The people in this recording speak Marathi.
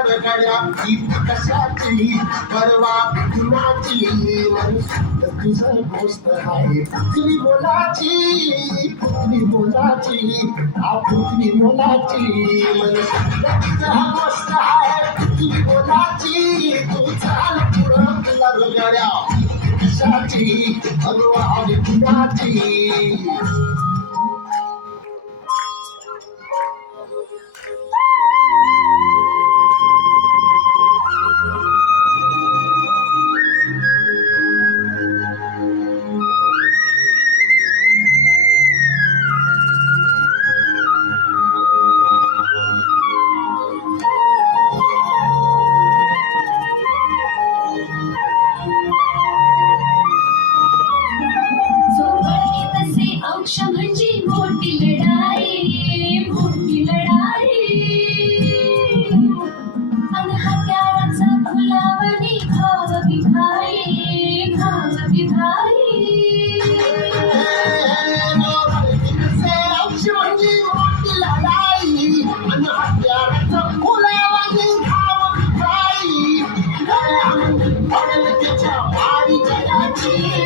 गड्या ही कशाची परवा कुणाची तुझं गोष्ट आहे पुतली मोलाची हा पुतली मोलाची तुझं गोष्ट आहे पुतली मोलाची तू चाल पुढं तुला गड्या कशाची परवा कुणाची अंश म्हणजे मोठी लढाई अन हत्याराचा फुलावणी घाव विघाई अंश म्हणजे मोठी लढाई आणि हत्याराचं फुलावणी घाव विघाई पडल त्याच्या मारी जयाची